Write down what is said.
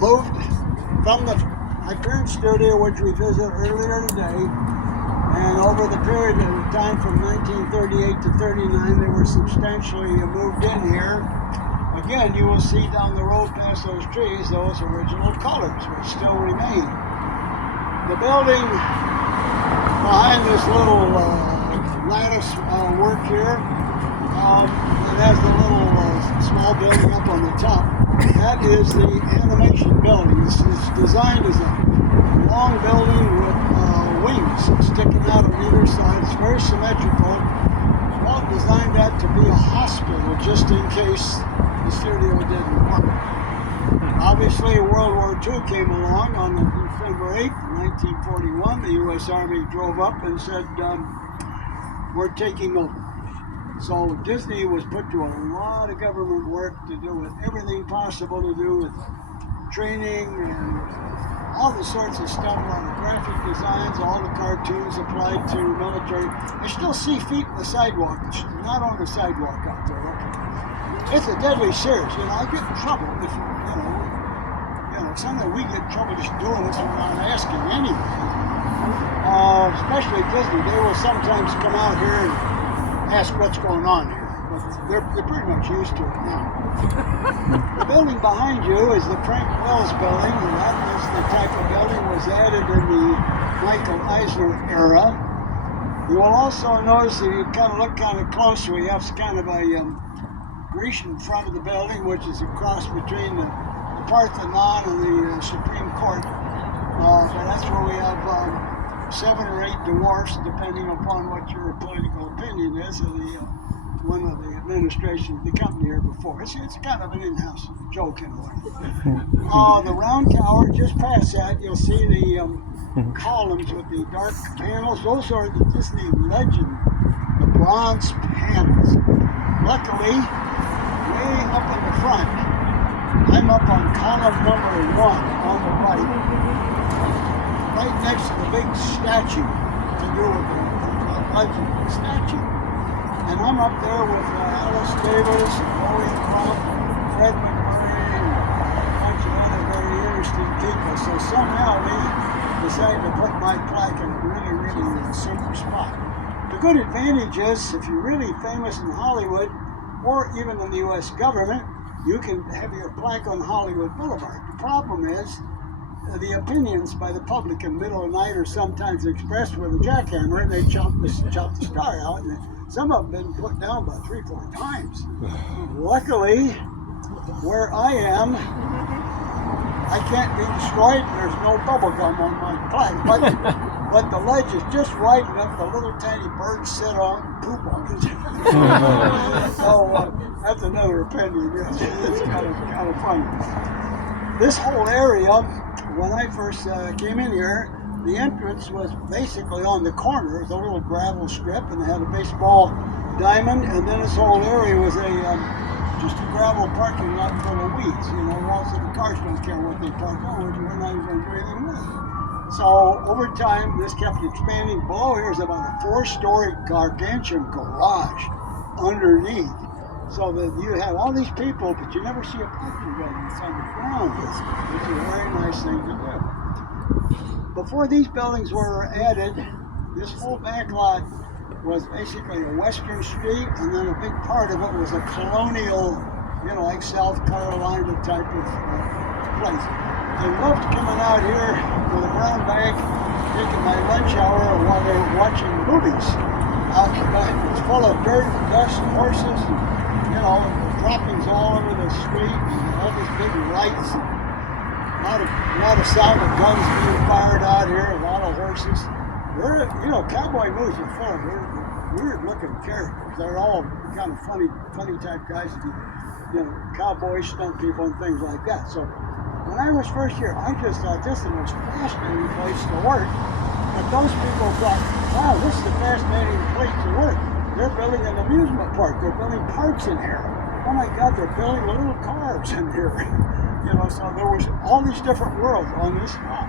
moved from my parents' studio, which we visited earlier today, and over the period of time from 1938 to 39, they were substantially moved in here. Again, you will see down the road past those trees, those original colors, which still remain. The building behind this little lattice work here, it has the little small building up on the top. That is the animation building. It's designed as a long building with wings sticking out on either side. It's very symmetrical. Walt designed that to be a hospital just in case the studio didn't work. Obviously, World War II came along on November 8th, 1941. The U.S. Army drove up and said, we're taking over. So Disney was put to a lot of government work to do with everything possible to do with training and all the sorts of stuff, a lot of graphic designs, all the cartoons applied to military. You still see feet in the sidewalk. It's not on the sidewalk out there. Okay. It's a deadly serious. I get in trouble if sometimes we get in trouble just doing this without asking anything. Especially Disney, they will sometimes come out here and ask what's going on here, but they're pretty much used to it now. The building behind you is the Frank Wells building, and that is the type of building was added in the Michael Eisner era. You will also notice that you kind of look kind of close, we have kind of a Grecian front of the building, which is a cross between the Parthenon and the Supreme Court. But that's where we have 7 or 8 dwarfs, depending upon what your political opinion is, of one of the administration of the company here before. It's kind of an in-house joke in a way. The round tower, just past that, you'll see the columns with the dark panels. Those are the Disney legend, the bronze panels. Luckily, way up in the front, I'm up on column number 1 on the right next to the big statue to do with the legend statue. And I'm up there with Alice Davis, Bowie Crump, Fred McMurray, and a bunch of other very interesting people. So somehow they decided to put my plaque in a really, really super spot. The good advantage is, if you're really famous in Hollywood, or even in the U.S. government, you can have your plaque on Hollywood Boulevard. The problem is, the opinions by the public in the middle of the night are sometimes expressed with a jackhammer, and they chop the star out, and some of them have been put down about 3 or 4 times. Luckily, where I am, I can't be destroyed. There's no bubble gum on my plaque, but the ledge is just right enough the little tiny birds sit on and poop on it. So that's another opinion. It's kind of funny. This whole area, when I first came in here, the entrance was basically on the corner. It was a little gravel strip, and they had a baseball diamond, and then this whole area was just a gravel parking lot full of weeds. Most of the cars don't care what they park on, we're not even going to do anything with it. So over time, this kept expanding. Below here is about a 4-story gargantuan garage underneath. So that you had all these people, but you never see a parking building. It's on the ground, which is a very nice thing to do. Before these buildings were added, this whole back lot was basically a western street, and then a big part of it was a colonial, like South Carolina type of place. I loved coming out here with a brown bag, taking my lunch hour while they were watching movies. Out back, it was full of dirt and dust and horses, and droppings all over the street, and all these big lights, and a lot of sound of guns being fired out here, a lot of horses. Cowboy movies are full of weird-looking characters. They're all kind of funny type guys, cowboy stunt people and things like that. So when I was first here, I just thought this is the most fascinating place to work. But those people thought, wow, this is a fascinating place to work. They're building an amusement park. They're building parks in here. Oh my God, they're building little cars in here. So there was all these different worlds on this spot.